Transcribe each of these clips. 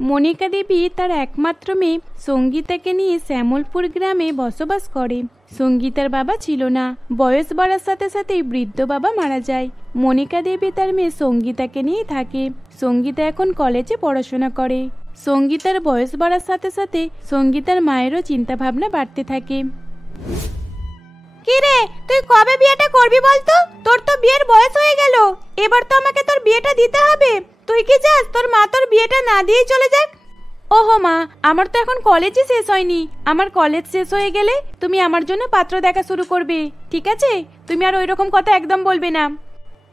মনিকা দেবী তার একমাত্র মেয়ে সঙ্গীতাকে নিয়ে শ্যামলপুর গ্রামে বসবাস করে। সঙ্গীতার বাবা ছিল না। বয়স বাড়ার সাথে সাথেই বৃদ্ধ বাবা মারা যায়। মনিকা দেবী তার মেয়ে সঙ্গীতাকে নিয়ে থাকে। সঙ্গীতা এখন কলেজে পড়াশোনা করে। সঙ্গীতার বয়স বাড়ার সাথে সাথে সঙ্গীতার মায়েরও চিন্তা ভাবনা বাড়তে থাকে। কি রে, তুই কবে বিয়েটা করবি বলতো? তোর তো বিয়ের বয়স হয়ে গেল, এবার তো আমাকে তোর বিয়েটা দিতে হবে। তুই কি চাস তোর মা তোর বিয়েটা না দিয়েই চলে যাক? ওহো মা, আমার তো এখন কলেজই শেষ হয়নি। আমার কলেজ শেষ হয়ে গেলে তুমি আমার জন্য পাত্র দেখা শুরু করবে, ঠিক আছে? তুমি আর ওই রকম কথা একদম বলবে না।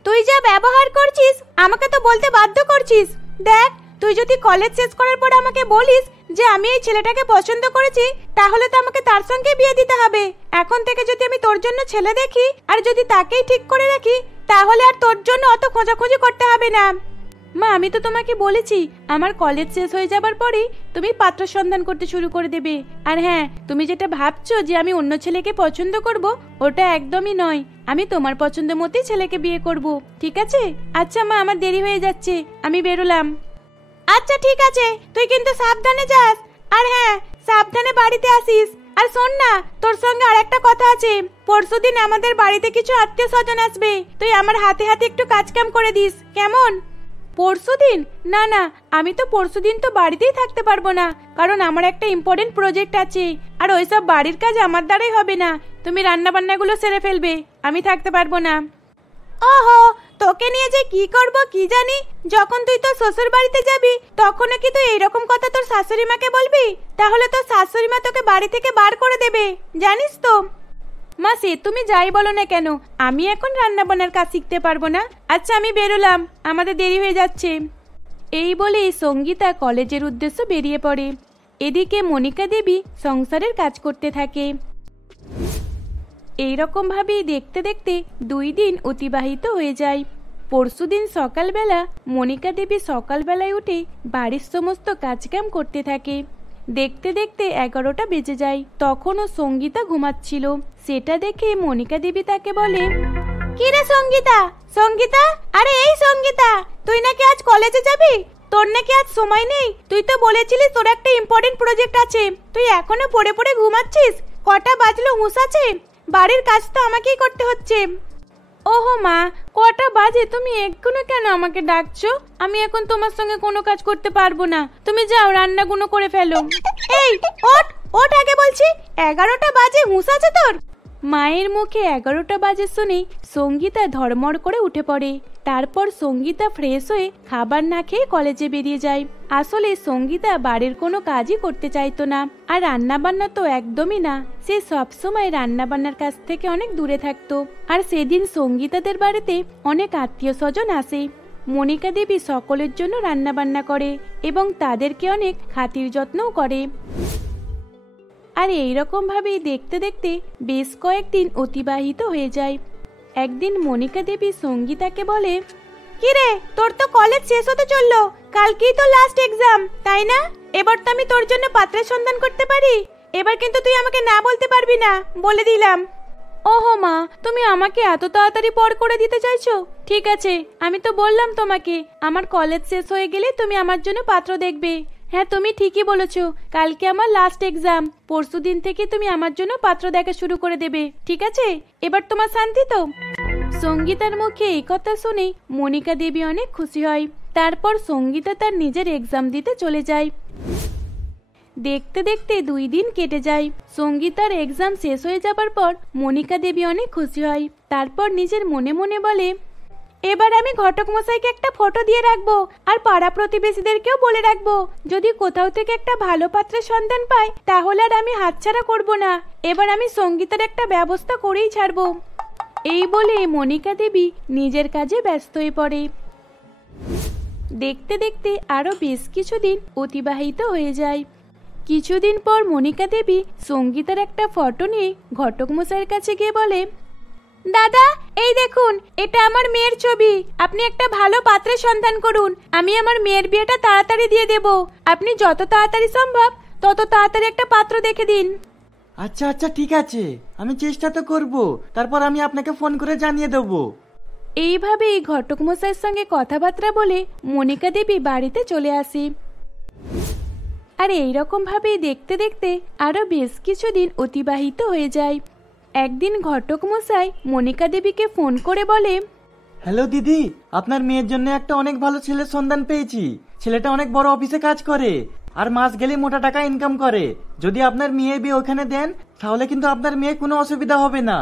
তুই যা ব্যবহার করছিস আমাকে তো বলতে বাধ্য করছিস। দেখ, তুই যদি কলেজ শেষ করার পর আমাকে বলিস যে আমি এই ছেলেটাকে পছন্দ করেছি, তাহলে তো আমাকে তার সঙ্গে বিয়ে দিতে হবে। এখন থেকে যদি আমি তোর জন্য ছেলে দেখি আর যদি তাকেই ঠিক করে রাখি, তাহলে আর তোর জন্য অত খোঁজাখুঁজি করতে হবে না। মা, আমি তো তোমাকে বলেছি আমার কলেজ শেষ হয়ে যাবার পরেই তুমি পাত্র সন্ধান করতে শুরু করে দেবে। আর হ্যাঁ, তুমি যেটা ভাবছো যে আমি অন্য ছেলেকে পছন্দ করব, ওটা একদমই নয়। আমি তোমার পছন্দ মতোই ছেলেকে বিয়ে করব, ঠিক আছে? আচ্ছা মা, আমার দেরি হয়ে যাচ্ছে, আমি বেরোলাম। আচ্ছা ঠিক আছে, তুই কিন্তু সাবধানে যাস। আর হ্যাঁ, সাবধানে বাড়িতে আসিস। আর শোন না, তোর সঙ্গে আরেকটা কথা আছে। পরশুদিন আমাদের বাড়িতে কিছু আত্মীয় স্বজন আসবে, তুই আমার হাতে হাতে একটু কাজ কাম করে দিস, কেমন? পরশুদিন? না না, আমি তো পরশুদিন তো বাড়িতেই থাকতে পারবো না, কারণ আমার একটা ইম্পর্টেন্ট প্রজেক্ট আছে। আর ওইসব বাড়ির কাজ আমার দ্বারাই হবে না। তুমি রান্না বান্নাগুলো সেরে ফেলবে, আমি থাকতে পারবো না। ওহো, তোকে নিয়ে যে কি করব কি জানি। যখন তুই তোর শ্বশুর বাড়িতে যাবি, তখনও কি তুই এইরকম কথা তোর শাশুড়ি মাকে বলবি? তাহলে তোর শাশুড়ি মা তোকে বাড়ি থেকে বার করে দেবে, জানিস তো? মা, সে তুমি যাই বলো না কেন, আমি এখন রান্না বান্নার কাজ শিখতে পারবো না। আচ্ছা, আমি বেরোলাম, আমাদের দেরি হয়ে যাচ্ছে। এই বলে সঙ্গীতা কলেজের উদ্দেশ্যে বেরিয়ে পড়ে। এদিকে মনিকা দেবী সংসারের কাজ করতে থাকে। এইরকম ভাবেই দেখতে দেখতে 2 দিন অতিবাহিত হয়ে যায়। পরশুদিন সকালবেলা মনিকা দেবী সকালবেলায় উঠে বাড়ির সমস্ত কাজকাম করতে থাকে। দেখতে দেখতে 11টা বেজে যায়। তখনও সঙ্গীতা ঘুমাচ্ছিল। সেটা দেখে মনিকা দেবী তাকে বলে, কি রে সঙ্গীতা, সঙ্গীতা, আরে এই সঙ্গীতা, তুই নাকি আজ কলেজে যাবি? তোর নাকি আজ সময় নেই? তুই তো বলেছিলি তোর একটা ইম্পর্টেন্ট প্রজেক্ট আছে, তুই এখনো পড়ে পড়ে ঘুমাচ্ছিস। কটা বাজলো হুঁশ আছে? বাড়ির কাজ তো আমাকেই করতে হচ্ছে। ওহো মা, কটা বাজে? তুমি এক্ষুনি কেন আমাকে ডাকছো? আমি এখন তোমার সঙ্গে কোনো কাজ করতে পারবো না। তুমি যাও, রান্নাগুলো করে ফেলো। এই ওঠ, ওঠ আগে বলছি। 11টা বাজে, হুঁশ আছে তোর? মায়ের মুখে 11টা বাজে শুনে সঙ্গীতা ধড়মড় করে উঠে পড়ে। তারপর সঙ্গীতা ফ্রেশ হয়ে খাবার না খেয়ে কলেজে বেরিয়ে যায়। আসলে সঙ্গীতা বাড়ির কোনো কাজই করতে চাইতো না, আর রান্নাবান্না তো একদমই না। সে সবসময় রান্নাবান্নার কাছ থেকে অনেক দূরে থাকতো। আর সেদিন সঙ্গীতাদের বাড়িতে অনেক আত্মীয় স্বজন আসে। মনিকা দেবী সকলের জন্য রান্নাবান্না করে এবং তাদেরকে অনেক খাতির যত্নও করে। আর এইরকম ভাবেই দেখতে দেখতে বেশ কয়েকদিন অতিবাহিত হয়ে যায়। একদিন মনিকা দেবী সঙ্গীতাকে বলে, কি রে, তোর তো কলেজ শেষ হতে চললো, কালকেই তো লাস্ট এক্সাম, তাই না? এবার তো আমি তোর জন্য পাত্রের সন্ধান করতে পারি। এবার কিন্তু তুই আমাকে না বলতে পারবি না, বলে দিলাম। ওহো মা, তুমি আমাকে এত তাড়াতাড়ি পর করে দিতে চাইছো? ঠিক আছে, আমি তো বললাম তোমাকে আমার কলেজ শেষ হয়ে গেলে তুমি আমার জন্য পাত্র দেখবে। হ্যাঁ, তুমি ঠিকই বলেছো, কালকে আমার লাস্ট এক্সাম। পরশুদিন থেকে তুমি আমার জন্য পাত্র দেখা শুরু করে দেবে, ঠিক আছে? এবার তোমার শান্তি তো? সঙ্গীতার মুখে এই কথা শুনে মনিকা দেবী অনেক খুশি হয়। তারপর সঙ্গীতা তার নিজের এক্সাম দিতে চলে যায়। দেখতে দেখতে 2 দিন কেটে যায়। সঙ্গীতার এক্সাম শেষ হয়ে যাবার পর মনিকা দেবী অনেক খুশি হয়। তারপর নিজের মনে মনে বলে, এবার আমি ঘটক মশাইকে একটা ফটো দিয়ে রাখবো, আর পাড়া প্রতিবেশীদেরকেও বলে রাখবো, যদি কোথাও থেকে একটা ভালো পাত্রের সন্ধান পাই তাহলে আর আমি হাতছাড়া করব না। এবার আমি সঙ্গীতের একটা ব্যবস্থা করেই ছাড়বো। এই বলে মনিকা দেবী নিজের কাজে ব্যস্ত হয়ে পড়ে। দেখতে দেখতে আরো বেশ কিছুদিন অতিবাহিত হয়ে যায়। কিছুদিন পর মনিকা দেবী সঙ্গীতার একটা ফটো নিয়ে ঘটক মশাইয়ের কাছে গিয়ে বলে, দাদা, এই দেখুন, এটা আমার মেয়ের ছবি। আপনি একটা ভালো পাত্রের সন্ধান করুন, আমি আমার মেয়ের বিয়েটা তাড়াতাড়ি দিয়ে দেব। আপনি যত তাড়াতাড়ি সম্ভব তত তাড়াতাড়ি একটা পাত্র দেখে দিন। আচ্ছা আচ্ছা, ঠিক আছে, আমি চেষ্টা তো করব। তারপর আমি আপনাকে ফোন করে জানিয়ে দেবো। এইভাবেই ঘটক মশাইয়ের সঙ্গে কথাবার্তা বলে মনিকা দেবী বাড়িতে চলে আসে। আর এইরকম ভাবেই দেখতে দেখতে আরো বেশ কিছুদিন অতিবাহিত হয়ে যায়। একদিন ঘটক মশাই মনিকা দেবীকে ফোন করে বলে, হ্যালো দিদি, আপনার মেয়ের জন্য একটা অনেক ভালো ছেলের সন্ধান পেয়েছি। ছেলেটা অনেক বড় অফিসে কাজ করে আর মাস গেলে মোটা টাকা ইনকাম করে। যদি আপনার মেয়ে বিয়ে ওখানে দেন তাহলে কিন্তু আপনার মেয়ে কোনো অসুবিধা হবে না।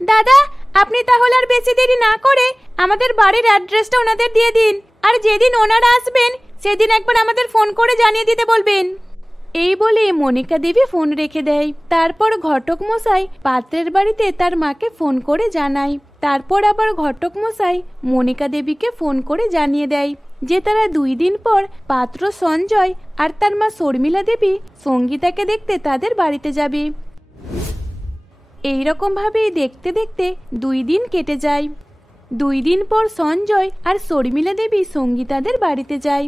দাদা, আপনি তাহলে আর বেশি দেরি না করে আমাদের বাড়ির অ্যাড্রেসটা ওনাদের দিয়ে দিন, আর যেদিন ওনারা আসবেন সেদিন একবার আমাদের ফোন করে জানিয়ে দিতে বলবেন। এই বলে মনিকা দেবী ফোন রেখে দেয়। তারপর ঘটক মশাই পাত্রের বাড়িতে তার মাকে ফোন করে জানায়। তারপর আবার ঘটক মশাই মনিকা দেবীকে ফোন করে জানিয়ে দেয় যে তারা 2 দিন পর পাত্র সঞ্জয় আর তার মা শর্মিলা দেবী সঙ্গীতাকে দেখতে তাদের বাড়িতে যাবে। এইরকম ভাবেই দেখতে দেখতে 2 দিন কেটে যায়। 2 দিন পর সঞ্জয় আর শর্মিলা দেবী সঙ্গীতাদের বাড়িতে যায়।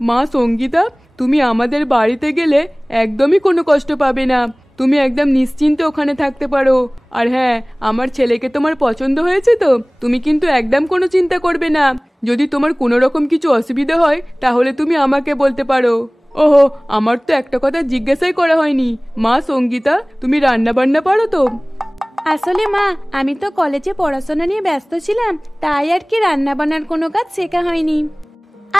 মা সঙ্গীতা, তুমি আমাদের বাড়িতে গেলে একদমই কোনো কষ্ট পাবে না। তুমি একদম নিশ্চিন্তে ওখানে থাকতে পারো। আর হ্যাঁ, আমার ছেলেকে তোমার পছন্দ হয়েছে তো? তুমি কিন্তু একদম কোনো চিন্তা করবে না। যদি তোমার কোনো রকম কিছু অসুবিধা হয় তাহলে তুমি আমাকে বলতে পারো। ওহো, আমার তো একটা কথা জিজ্ঞাসাই করা হয়নি। মা সঙ্গীতা, তুমি রান্না বান্না পারো তো? আসলে মা, আমি তো কলেজে পড়াশোনা নিয়ে ব্যস্ত ছিলাম, তাই আর কি রান্না বান্নার কোনো কাজ শেখা হয়নি।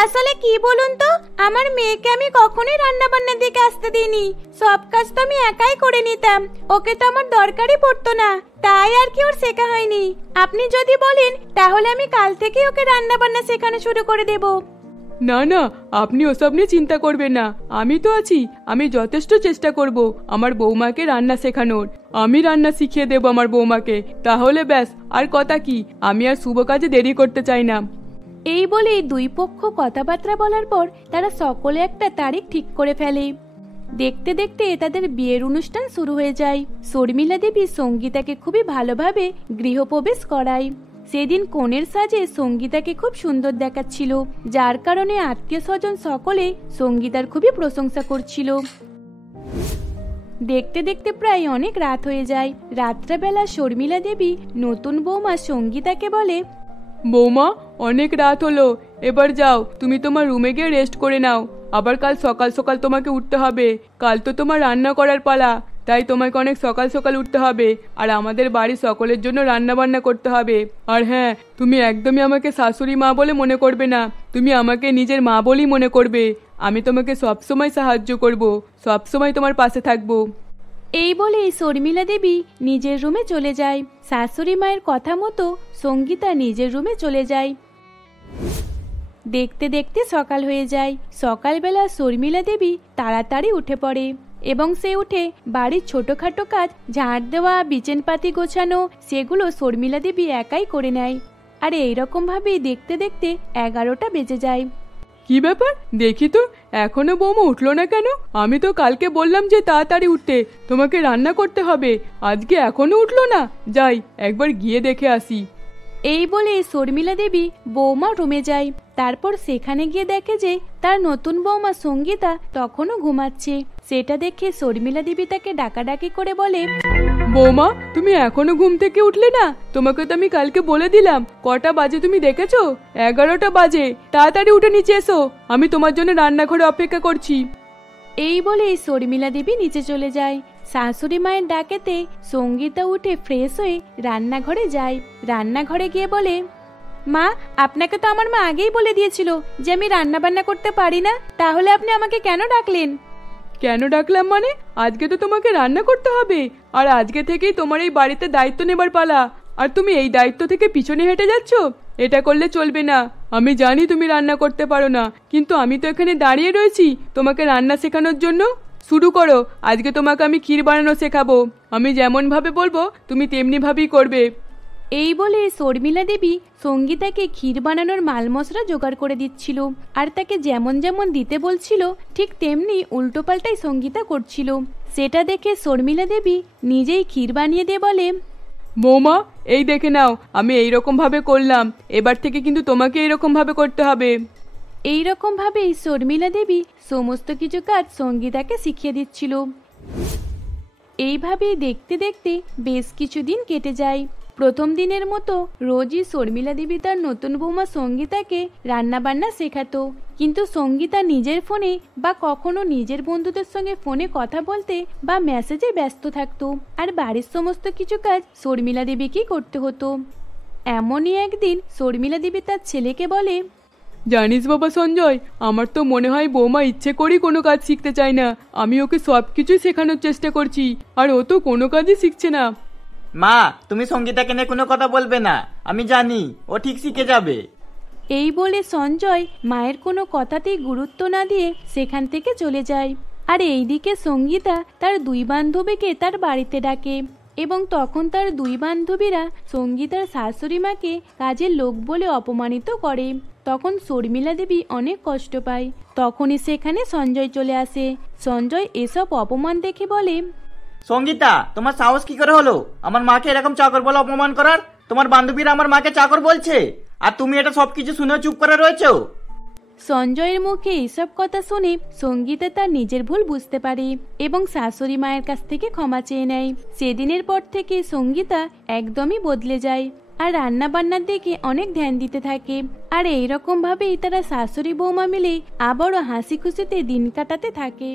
আসলে কি বলুন তো, আমার মেয়েকে আমি কখনোই রান্না বান্নার দিকে আসতে দিইনি। সব কাজ তো আমি একাই করে নিতাম, ওকে তো আমার দরকারই পড়তো না, তাই আর কি ওর শেখা হয়নি। আপনি যদি বলেন তাহলে আমি কাল থেকে ওকে রান্না বান্না শেখানো শুরু করে দেব। না না, আপনি ওসব নিয়ে চিন্তা করবেন না। আমি তো আছি, আমি যথেষ্ট চেষ্টা করব আমার বৌমাকে রান্না শেখানোর। আমি রান্না শিখিয়ে দেব আমার বৌমাকে, তাহলে ব্যাস আর কথা কি, আমি আর শুভ কাজে দেরি করতে চাই না। এই বলেই 2 পক্ষ কথাবার্তা বলার পর তারা সকলে একটা তারিখ ঠিক করে ফেলে। দেখতে দেখতে তাদের বিয়ের অনুষ্ঠান শুরু হয়ে যায়। শর্মিলা দেবী সঙ্গীতাকে খুবই ভালোভাবে গৃহপ্রবেশ করায়। সেদিন কনের সাজে সঙ্গীতাকে খুব সুন্দর দেখাচ্ছিল, যার কারণে আত্মীয় স্বজন সকলে সঙ্গীতার খুবই প্রশংসা করছিল। দেখতে দেখতে প্রায় অনেক রাত হয়ে যায়। রাত্রেবেলা শর্মিলা দেবী নতুন বৌমা সঙ্গীতাকে বলে, বৌমা, অনেক রাত হলো, এবার যাও তুমি তোমার রুমে গিয়ে রেস্ট করে নাও। আবার কাল সকাল সকাল তোমাকে উঠতে হবে। কাল তো তোমার রান্না করার পালা, তাই তোমাকে অনেক সকাল সকাল উঠতে হবে। আর আমাদের বাড়ির সকলের জন্য রান্না বান্না করতে হবে। আর হ্যাঁ, তুমি একদমই আমাকে শাশুড়ি মা বলে মনে করবে না, তুমি আমাকে নিজের মা বলেই মনে করবে। আমি তোমাকে সবসময় সাহায্য করব, সবসময় তোমার পাশে থাকবো। এই বলে শর্মিলা দেবী নিজের রুমে চলে যায়। শাশুড়ি মায়ের কথা মতো সঙ্গীতা নিজের রুমে চলে যায়। দেখতে দেখতে সকাল হয়ে যায়। সকালবেলা শর্মিলা দেবী তাড়াতাড়ি উঠে পড়ে এবং সে উঠে বাড়ির ছোটখাটো কাজ, ঝাড় দেওয়া, বিছানাপাতি গোছানো, সেগুলো শর্মিলা দেবী একাই করে নেয়। আর এইরকম ভাবেই দেখতে দেখতে 11টা বেজে যায়। কি ব্যাপার, দেখি তো এখনো বৌমা উঠলো না কেন? আমি তো কালকে বললাম যে তাড়াতাড়ি উঠতে, তোমাকে রান্না করতে হবে, আজকে এখনো উঠলো না। যাই একবার গিয়ে দেখে আসি। এই বলে শর্মিলা দেবী বৌমা রুমে যায়। তারপর সেখানে গিয়ে দেখে যে তার নতুন বৌমা সঙ্গীতা তখনও ঘুমাচ্ছে। সেটা দেখে শর্মিলা দেবী তাকে ডাকাডাকি করে বলে, বৌমা, তুমি এখনো ঘুম থেকে উঠলে না? তোমাকে তো আমি কালকে বলে দিলাম। কটা বাজে তুমি দেখেছো? 11টা বাজে। তাড়াতাড়ি উঠে নিচে এসো, আমি তোমার জন্য রান্নাঘরে অপেক্ষা করছি। এই বলে শর্মিলা দেবী নিচে চলে যায়। শাশুড়ি মায়ের ডাকেতে সঙ্গীতা উঠে ফ্রেশ হয়ে রান্নাঘরে যায়। রান্নাঘরে গিয়ে বলে, মা, আপনাকে তো আমার মা আগেই বলে দিয়েছিল যে আমি রান্না বান্না করতে পারি না, তাহলে আপনি আমাকে কেন ডাকলেন? কেন ডাকলাম মানে? আজকে তো তোমাকে রান্না করতে হবে, আর আজকে থেকেই তোমার এই বাড়িতে দায়িত্ব নেবার পালা। আর তুমি এই দায়িত্ব থেকে পিছনে হেঁটে যাচ্ছ, এটা করলে চলবে না। আমি জানি তুমি রান্না করতে পারো না, কিন্তু আমি তো এখানে দাঁড়িয়ে রয়েছি তোমাকে রান্না শেখানোর জন্য। শুরু করো, আজকে তোমাকে আমি ক্ষীর বানানো শেখাবো। আমি যেমন ভাবে বলবো তুমি তেমনি ভাবেই করবে। এই বলে শর্মিলা দেবী সঙ্গীতাকে ক্ষীর বানানোর মাল মশলা জোগাড় করে দিচ্ছিল। আর তাকে যেমন যেমন দিতে বলছিল ঠিক তেমনি উল্টোপাল্টাই সঙ্গীতা করছিল। সেটা দেখে শর্মিলা দেবী নিজেই ক্ষীর বানিয়ে দিয়ে বলে, বৌমা, এই দেখে নাও, আমি এইরকম ভাবে করলাম, এবার থেকে কিন্তু তোমাকে এইরকম ভাবে করতে হবে। এইরকম ভাবেই শর্মিলা দেবী সমস্ত কিছু কাজ সঙ্গীতাকে শিখিয়ে দিচ্ছিল। এইভাবেই দেখতে দেখতে বেশ কিছুদিন কেটে যায়। প্রথম দিনের মতো রোজই শর্মিলা দেবী তার নতুন বৌমা সঙ্গীতাকে রান্নাবান্না শেখাতো, কিন্তু সঙ্গীতা নিজের ফোনে বা কখনো নিজের বন্ধুদের সঙ্গে ফোনে কথা বলতে বা মেসেজে ব্যস্ত থাকতো, আর বাড়ির সমস্ত কিছু কাজ শর্মিলা দেবীকেই করতে হতো। এমনই একদিন শর্মিলা দেবী তার ছেলেকে বলে, জানিস বাবা সঞ্জয়, আমার তো মনে হয় বৌমা ইচ্ছে করেই কোনো কাজ শিখতে চায় না। আমি ওকে সব কিছুই শেখানোর চেষ্টা করছি, আর ও তো কোনো কাজই শিখছে না। মা, তুমি সঙ্গীতাকে নিয়ে কোনো কথা বলবে না, আমি জানি ও ঠিক শিখে যাবে। এই বলে সঞ্জয় মায়ের কোনো কথাতেই গুরুত্ব না দিয়ে সেখান থেকে চলে যায়। আর এইদিকে সঙ্গীতা তার দুই বান্ধবীকে তার বাড়িতে ডাকে, এবং তখন তার দুই বান্ধবীরা সঙ্গীতার শাশুড়ি মাকে কাজের লোক বলে অপমানিত করে। তখন শর্মিলা দেবী অনেক কষ্ট পায়। তখনই সেখানে সঞ্জয় চলে আসে। সঞ্জয় এসব অপমান দেখে বলে, সঙ্গীতা, তোমার সাহস কি করে হলো আমার মাকে এরকম চাকর বলে অপমান করার? তোমার বান্ধবীরা আমার মাকে চাকর বলছে, আর তুমি এটা সবকিছু শুনে চুপ করে রয়েছো। সঞ্জয়ের মুখে এইসব কথা শুনে সঙ্গীতা তার নিজের ভুল বুঝতে পারে এবং শাশুড়ি মায়ের কাছ থেকে ক্ষমা চেয়ে নেয়। সেদিনের পর থেকে সঙ্গীতা একদমই বদলে যায় আর রান্না বান্নার দিকে অনেক ধ্যান দিতে থাকে। আর এইরকম ভাবেই তারা শাশুড়ি বৌমা মিলে আবারও হাসি খুশিতে দিন কাটাতে থাকে।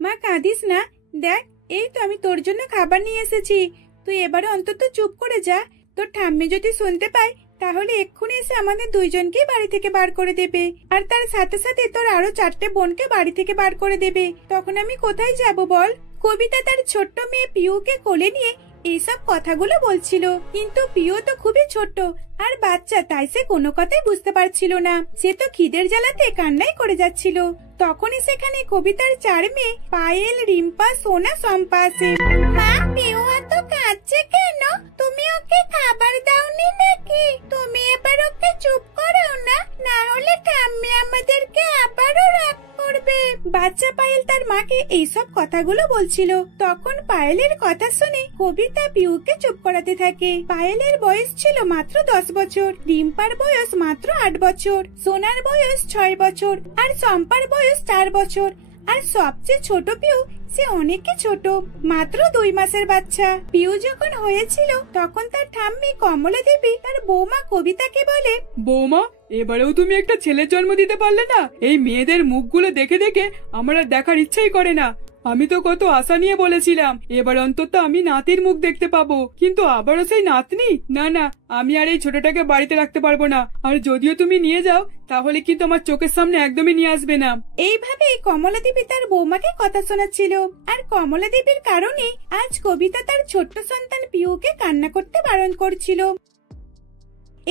মা কাঁদিস না, দেখ এই তো আমি তোর জন্য খাবার নিয়ে এসেছি। তুই এবারে অন্তত চুপ করে যা। তোর ঠাম্মি যদি শুনতে পায় তাহলে এক্ষুনি এসে আমাদের দুইজনকেই বাড়ি থেকে বার করে দেবে, আর তার সাথে সাথে তোর আরো 4টে বোনকে বাড়ি থেকে বার করে দেবে। তখন আমি কোথায় যাব বল? কবিতা তার ছোট্ট মেয়ে পিউকে কোলে নিয়ে এইসব কথাগুলো বলছিল, কিন্তু পিউ তো খুবই ছোট আর বাচ্চা, তাই সে কোনো কথাই বুঝতে পারছিল না। সে তো খিদের জ্বালাতে কান্নাই করে যাচ্ছিল। তখনই সেখানে কবিতার 4 মেয়ে পায়েল, রিম্পা, সোনা, সম্পা আসে। মা, পিউ এত কাঁদছে কেন? তুমি ওকে খাবার দাওনি নাকি? তুমি এবার ওকে চুপ করাও না, না হলে ঠাম্মি আমাদেরকে আবারও রাগ করবে। বাচ্চা পায়েল তার মাকে এইসব কথাগুলো বলছিল। তখন পায়েলের কথা শুনে কবিতা পিউকে চুপ করাতে থাকে। পায়েলের বয়স ছিল মাত্র 10 বছর, রিম্পার বয়স মাত্র 8 বছর, সোনার বয়স 6 বছর, আর সম্পার বয়স 4 বছর, আর সবচেয়ে ছোট পিউ সে অনেকই ছোট, মাত্র 2 মাসের বাচ্চা। পিউ যখন হয়েছিল তখন তার ঠাম্মি কমলা দেবী তার বৌমা কবিতাকে বলে, বৌমা, এবারেও তুমি একটা ছেলের জন্ম দিতে পারলে না? এই মেয়েদের মুখগুলো দেখে দেখে আমার আর দেখার ইচ্ছাই করে না। আমি তো কত আশা নিয়ে বলেছিলাম এবার অন্তত আমি নাতির মুখ দেখতে পাবো, কিন্তু আবারও সেই নাতনি। না না, আমি আর এই ছোটটাকে বাড়িতে রাখতে পারবো না, আর যদিও তুমি নিয়ে যাও তাহলে কিন্তু আমার চোখের সামনে একদমই নিয়ে আসবে না। এইভাবে কমলা দেবী তার বৌমাকে কথা শোনাচ্ছিল, আর কমলা দেবীর কারণে আজ কবিতা তার ছোট্ট সন্তান পিউকে কান্না করতে বারণ করছিল।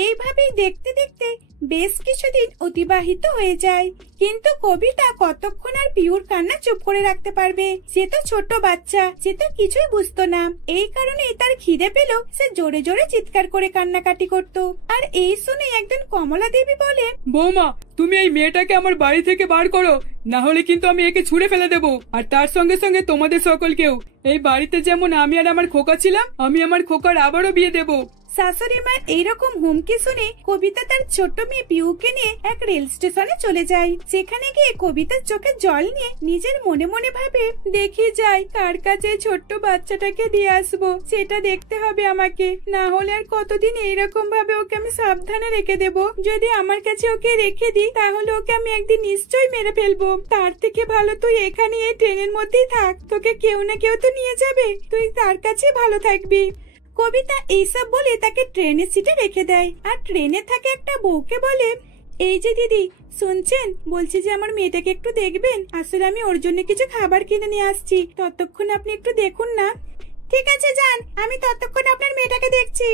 এইভাবেই দেখতে দেখতে বেশ কিছুদিন অতিবাহিত হয়ে যায়, কিন্তু কবিতা কতক্ষণ আর পিউর কান্না চুপ করে রাখতে পারবে? সে তো ছোট বাচ্চা, সে তো কিছুই বুঝতো না। এই কারণে তার খিদে পেল, সে জোরে জোরে চিৎকার করে কান্নাকাটি করত। আর এই শুনে একদিন কমলা দেবী বলে, বৌমা, তুমি এই মেয়েটাকে আমার বাড়ি থেকে বার করো, না হলে কিন্তু আমি একে ছুঁড়ে ফেলে দেবো, আর তার সঙ্গে সঙ্গে তোমাদের সকলকেও। এই বাড়িতে যেমন আমি আর আমার খোকা ছিলাম, আমি আমার খোকার আবারও বিয়ে দেবো। শাশুড়ি মার এইরকম হুমকি শুনে কবিতা তার ছোট মেয়ে পিউকে নিয়ে এক রেল স্টেশনে চলে যায়। সেখানে গিয়ে কবিতার চোখে জল নিয়ে নিজের মনে মনে ভাবে, দেখি যাই কার কাছে ছোট্ট বাচ্চাটাকে দিয়ে আসবো, সেটা দেখতে হবে আমাকে। না হলে আর কতদিন এইরকম ভাবে ওকে আমি সাবধানে রেখে দেবো। যদি আমার কাছে ওকে রেখে দিই তাহলে ওকে আমি একদিন নিশ্চয়ই মেরে ফেলবো। তার থেকে ভালো তুই এখানে এই ট্রেনের মধ্যেই থাক, তোকে কেউ না কেউ তো নিয়ে যাবে, তুই তার কাছে ভালো থাকবি। কবিতা এইসব বলে তাকে ট্রেনের সিটে রেখে দেয়, আর ট্রেনে থাকে একটা বউকে বলে, এই যে দিদি শুনছেন, বলছি যে আমার মেয়েটাকে একটু দেখবেন, আসলে আমি ওর জন্য কিছু খাবার কিনে নিয়ে আসছি, ততক্ষণ আপনি একটু দেখুন না। ঠিক আছে যান, আমি ততক্ষণ আপনার মেয়েটাকে দেখছি।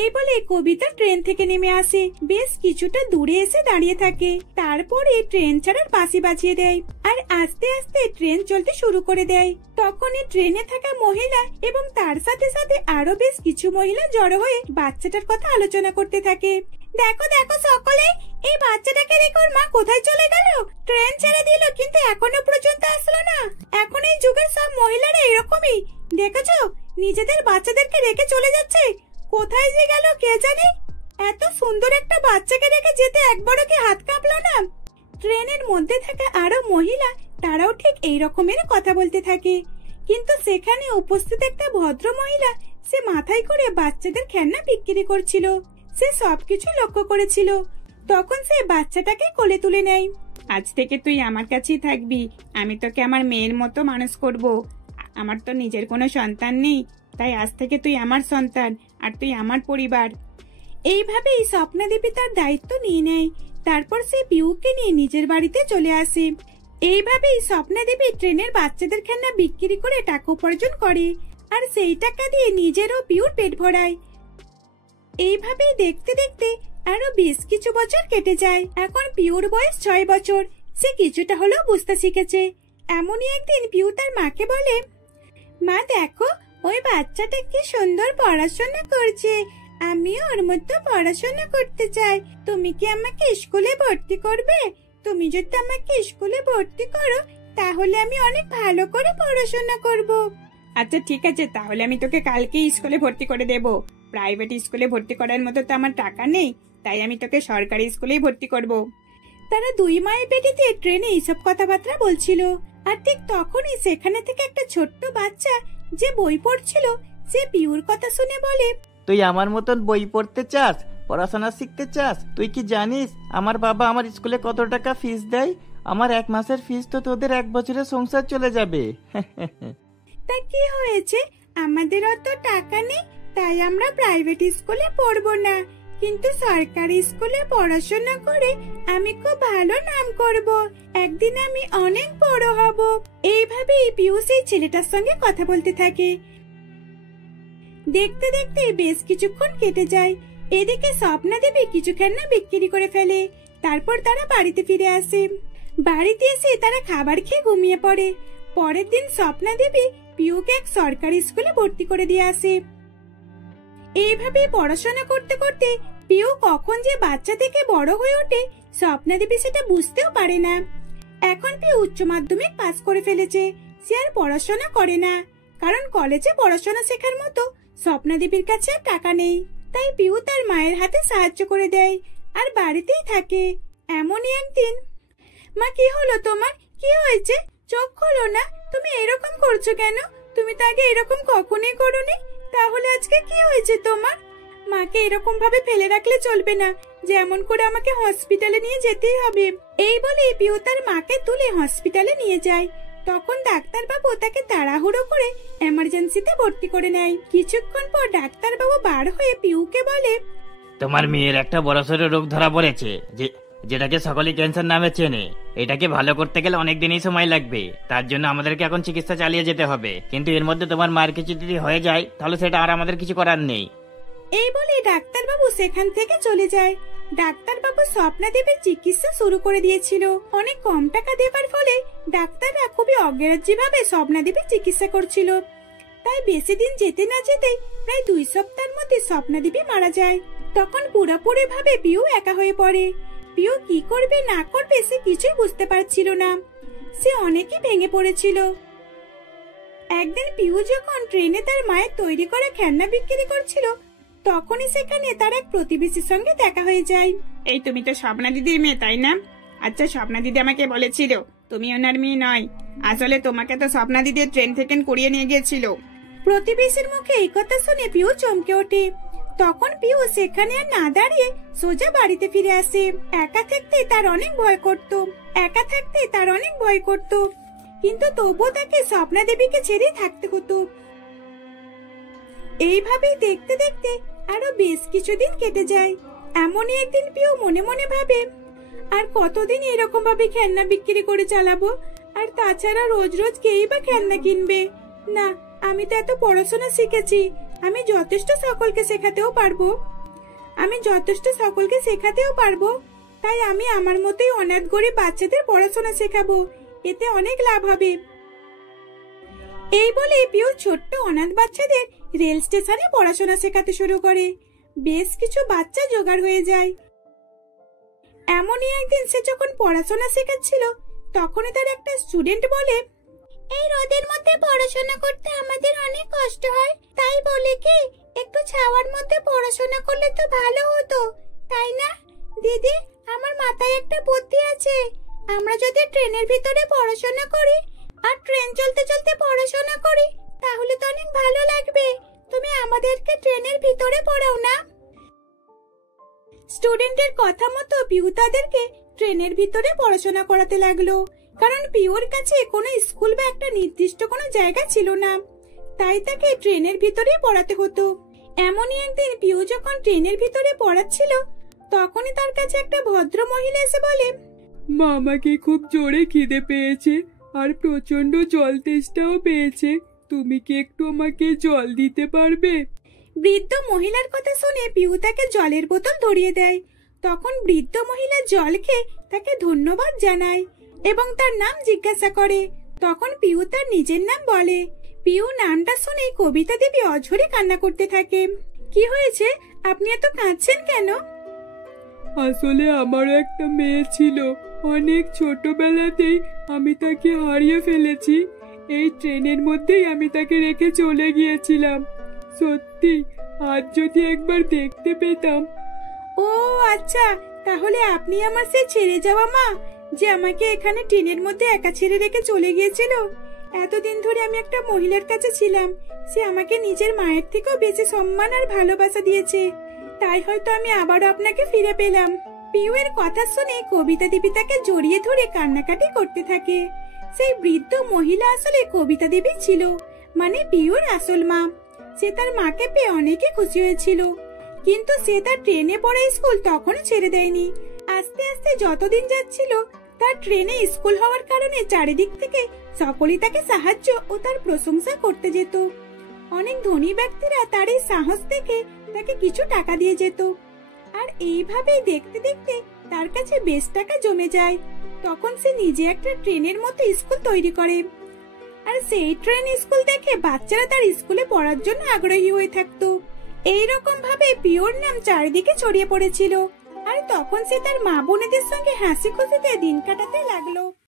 এই বলে কবিতা ট্রেন থেকে নেমে আসে, বেশ কিছুটা দূরে এসে দাঁড়িয়ে থাকে, তারপরে ট্রেন ছাড়ার বাঁশি বাজিয়ে দেয়, আর আস্তে আস্তে ট্রেন চলতে শুরু করে দেয়। তখনই ট্রেনে থাকা মহিলা এবং তার সাথে সাথে আরো বেশ কিছু মহিলা জড়ো হয়ে বাচ্চাটার কথা আলোচনা করতে থাকে। দেখো দেখো সকলে, এই বাচ্চাটাকে রেখে ওর মা কোথায় চলে গেল? ট্রেন ছেড়ে দিল কিন্তু এখনো পর্যন্ত আসলো না। এখন এই যুগের সব মহিলারা এরকমই, দেখেছো, নিজেদের বাচ্চাদেরকে রেখে চলে যাচ্ছে, কোথায় যে গেল কে জানে। এত সুন্দর একটা বাচ্চাকে রেখে যেতে একবারও কি হাত কাঁপলো না? ট্রেনের মধ্যে থাকা আরো মহিলা তারাও ঠিক এই রকমের কথা বলতে থাকে, কিন্তু সেখানে উপস্থিত একটা ভদ্র মহিলা সে মাথায় করে বাচ্চাদের খেলনা বিক্রি করছিল। সে সবকিছু লক্ষ্য করেছিল। তখন সে বাচ্চাটাকে কোলে তুলে নেয়। আজ থেকে তুই আমার কাছেই থাকবি, আমি তোকে আমার মেয়ের মতো মানুষ করব। আমার তো নিজের কোনো সন্তান নেই, তাই আজ থেকে তুই আমার সন্তান আর তুই আমার পরিবার। এইভাবেই স্বপ্নাদেবী তার দায়িত্ব নিয়ে নেয়। তারপর সে পিউকে নিয়ে নিজের বাড়িতে চলে আসে। এইভাবেই স্বপ্নাদেবী ট্রেনের বাচ্চাদের খেলনা বিক্রি করে টাকা উপার্জন করে, আর সেই টাকা দিয়ে নিজের ও পিউর পেট ভরায়। এইভাবেই দেখতে দেখতে আরো বেশ কিছু বছর কেটে যায়। এখন পিউর বয়স 6 বছর। সে কিছুটা হলেও বুঝতে শিখেছে। এমনই একদিন পিউ তার মাকে বলে, মা দেখো, ওই বাচ্চাটা কি সুন্দর পড়াশোনা করছে, আমিও ওর মতো পড়াশোনা করতে চাই। তুমি কি আমাকে স্কুলে ভর্তি করবে? তুমি যদি আমাকে স্কুলে ভর্তি করো তাহলে আমি অনেক ভালো করে পড়াশোনা করব। আচ্ছা ঠিক আছে, তাহলে আমি তোকে কালকেই স্কুলে ভর্তি করে দেব। প্রাইভেট স্কুলে ভর্তি করার মতো তো আমার টাকা নেই, তাই আমি তোকে সরকারি স্কুলেই ভর্তি করব। তারা দুই মায়ের পেটিতে ট্রেনে এইসব কথাবার্তা বলছিল। আর ঠিক তখনই সেখানে থেকে একটা ছোট্ট বাচ্চা যে বই পড়ছিল, সে পিউর কথা শুনে বলে, তুই আমার মতন বই পড়তে চাস, পড়াশোনা শিখতে চাস? তুই কি জানিস আমার বাবা আমার স্কুলে কত টাকা ফিস দেয়? আমার 1 মাসের ফিস তো তোদের 1 বছরের সংসার চলে যাবে। তা কি হয়েছে, আমাদের অত টাকা নেই, তাই আমরা প্রাইভেট স্কুলে পড়বো না, কিন্তু সরকারি স্কুলে পড়াশোনা করে আমি খুব ভালো নাম করব। একদিন আমি অনেক বড় হব। এইভাবেই পিউ সেই ছেলেটার সঙ্গে কথা বলতে থাকে। দেখতে দেখতে বেশ কিছুক্ষণ কেটে যায়। এদিকে স্বপ্নাদেবী কিছু খেলনা বিক্রি করে ফেলে। তারপর তারা বাড়িতে ফিরে আসে। বাড়িতে এসে তারা খাবার খেয়ে ঘুমিয়ে পড়ে। পরের দিন স্বপ্নাদেবী পিউকে এক সরকারি স্কুলে ভর্তি করে দিয়ে আসে। এইভাবে পড়াশোনা করতে করতে পিউ কখন যে বাচ্চা থেকে বড় হয়ে ওঠে স্বপ্নাদেবী সেটা বুঝতেও পারে না। এখন পিউ উচ্চ মাধ্যমিক পাস করে ফেলেছে। সে আর পড়াশোনা করে না, কারণ কলেজে পড়াশোনা শেখার মতো স্বপ্নাদেবীর কাছে আর টাকা নেই। তাই পিউ তার মায়ের হাতে সাহায্য করে দেয় আর বাড়িতেই থাকে। এমনই একদিন, মা কি হলো তোমার, কি হয়েছে? চোখ খোলো না, তুমি এরকম করছো কেন? তুমি তো আগে এরকম কখনোই করোনি, তাহলে আজকে কি হয়েছে তোমার? মাকে এরকম ভাবে ফেলে রাখলে চলবে না, যেমন করে আমাকে হসপিটালে নিয়ে যেতেই হবে। এই বলে পিউ তার মাকে তুলে হসপিটালে নিয়ে যায়। তখন ডাক্তারবাবু তাকে তাড়াহুড়ো করে এমার্জেন্সিতে ভর্তি করে নেয়। কিছুক্ষণ পর ডাক্তারবাবু বার হয়ে পিউকে বলে, তোমার মেয়ের একটা বড়সড় রোগ ধরা পড়েছে, যেটাকে সকলে ক্যান্সার নামে চেনে। এটাকে ভালো করতে গেলে অনেক দিনই সময় লাগবে, তার জন্য আমাদেরকে এখন চিকিৎসা চালিয়ে যেতে হবে। কিন্তু এর মধ্যে তোমার মায়ের কিছু যদি হয়ে যায় তাহলে সেটা আর আমাদের কিছু করার নেই। এই বলে ডাক্তারবাবু সেখান থেকে চলে যায়। ডাক্তারবাবু স্বপ্নাদেবীর চিকিৎসা শুরু করে দিয়েছিল। অনেক কম টাকা দেবার ফলে ডাক্তাররা খুবই অগ্রাহ্যভাবে স্বপ্নাদেবীর চিকিৎসা করছিল। তাই বেশি দিন যেতে না যেতেই প্রায় 2 সপ্তাহের মধ্যে স্বপ্নাদেবী মারা যায়। তখন পুরোপুরি ভাবে পিউ একা হয়ে পড়ে। পিউ কি করবে না করবে সে কিছুই বুঝতে পারছিল না। সে অনেকই ভেঙে পড়েছিল। একদিন পিউ যখন ট্রেনে তার মায়ের তৈরি করে খেলনা বিক্রি করছিল, তখনই সেখানে তার এক প্রতিবেশীর সঙ্গে দেখা হয়ে যায়। এই তুমি তো স্বপ্না দিদির মেয়ে, তাই না? আচ্ছা, স্বপ্না দিদি আমাকে বলেছিল তুমি ওনার মেয়ে নয়। আসলে তোমাকে তো স্বপ্না দিদি ট্রেন থেকে কুড়িয়ে নিয়ে গিয়েছিল। প্রতিবেশীর মুখে এই কথা শুনে পিউ চমকে ওঠে। তখন পিউ সেখানে আর না দাঁড়িয়ে সোজা বাড়িতে ফিরে আসে। একা থাকতে তার অনেক ভয় করত, কিন্তু তবুও তাকে স্বপ্না দেবীকে ছেড়ে থাকতে হতো। এইভাবেই দেখতে দেখতে আরো বেশ কিছুদিন কেটে যায়। এমনই একদিন পিউ মনে মনে ভাবে, আর কতদিন এরকম ভাবে খেলনা বিক্রি করে চালাবো? আর তাছাড়া রোজ রোজ কেই বা খেলনা কিনবে? না, আমি তো এত পড়াশোনা শিখেছি, আমি যথেষ্ট সকলকে শেখাতেও পারবো। তাই আমি আমার মতোই অনাথ গরিব বাচ্চাদের পড়াশোনা শেখাবো, এতে অনেক লাভ হবে। এই বলে পিউ ছোট্ট অনাথ বাচ্চাদের রেল স্টেশনে পড়াশোনা শেখাতে শুরু করে। বেশ কিছু বাচ্চা জোগাড় হয়ে যায়। এমনই একদিন সে যখন পড়াশোনা শেখাচ্ছিল, তখনই তার একটা স্টুডেন্ট বলে, এই রোদের মধ্যে পড়াশোনা করতে আমাদের অনেক কষ্ট হয়, তাই বলে কি একটু ছাওয়ার মধ্যে পড়াশোনা করলে তো ভালো হতো, তাই না? দিদি, আমার মাথায় একটা বুদ্ধি আছে। আমরা যদি ট্রেনের ভিতরে পড়াশোনা করি, আর ট্রেন চলতে চলতে পড়াশোনা করি তাহলে তো অনেক ভালো লাগবে। তুমি আমাদেরকে ট্রেনের ভিতরে পড়াও না। স্টুডেন্টের কথা মতো পিউ তাদেরকে ট্রেনের ভিতরে পড়াশোনা করাতে লাগলো, কারণ পিউর কাছে কোনো স্কুল বা একটা নির্দিষ্ট কোনো জায়গা ছিল না, তাই তাকে ট্রেনের ভিতরে পড়াতে হতো। এমনই একদিন পিউ যখন ট্রেনের ভিতরে পড়াচ্ছিল তখনই তার কাছে একটা ভদ্র মহিলা এসে বলে, মামাকে খুব জোরে খিদে পেয়েছে আর প্রচন্ড জল তেষ্টাও পেয়েছে, তুমি কি একটু আমাকে জল দিতে পারবে? বৃদ্ধ মহিলার কথা শুনে পিউ তাকে জলের বোতল ধরিয়ে দেয়। তখন বৃদ্ধ মহিলা জল খেয়ে তাকে ধন্যবাদ জানায় এবং তার নাম জিজ্ঞাসা করে। তখন পিউ তার নিজের নাম বলে। পিউ নামটা শুনে কবিতা দেবী অঝরে কান্না করতে থাকে। কি হয়েছে, আপনি এত কাঁদছেন কেন? আসলে আমারও একটা মেয়ে ছিল, অনেক ছোটবেলাতেই আমি তাকে হারিয়ে ফেলেছি। এই ট্রেনের মধ্যেই আমি তাকে রেখে চলে গিয়েছিলাম। সত্যি আজ যদি একবার দেখতে পেতাম। ও আচ্ছা, তাহলে আপনি আমার সেই ছেড়ে যাওয়া মা, যে আমাকে এখানে ট্রেনের মধ্যে একা ছেড়ে রেখে চলে গিয়েছিল। এতদিন ধরে আমি একটা মহিলার কাছে ছিলাম, সে আমাকে নিজের মায়ের থেকেও বেশি সম্মান আর ভালোবাসা দিয়েছে, তাই হয়তো আমি আবারও আপনাকে ফিরে পেলাম। পিউ এর কথা শুনে কবিতা দেবী তাকে জড়িয়ে ধরে কান্নাকাটি করতে থাকে। সেই বৃদ্ধ মহিলা আসলে কবিতা দেবী ছিল, মানে পিউর আসল মা। সে তার মাকে পেয়ে অনেকে খুশি হয়েছিল, কিন্তু সে তার ট্রেনে পড়া স্কুল তখনও ছেড়ে দেয়নি। আস্তে আস্তে যতদিন যাচ্ছিল তার ট্রেনে স্কুল হওয়ার কারণে চারিদিক থেকে সকলেই তাকে সাহায্য ও তার প্রশংসা করতে যেত। অনেক ধনী ব্যক্তিরা তার এই সাহস দেখে তাকে কিছু টাকা দিয়ে যেত, আর এইভাবেই দেখতে দেখতে তার কাছে বেশ টাকা জমে যায়। তখন সে নিজে একটা ট্রেনের মতো স্কুল তৈরি করে, আর সেই ট্রেন স্কুল দেখে বাচ্চারা তার স্কুলে পড়ার জন্য আগ্রহী হয়ে থাকতো। এইরকম ভাবে পিওর নাম চারিদিকে ছড়িয়ে পড়েছিল, আর তখন সে তার মা বোনেদের সঙ্গে হাসি খুশিতে দিন কাটাতে লাগলো।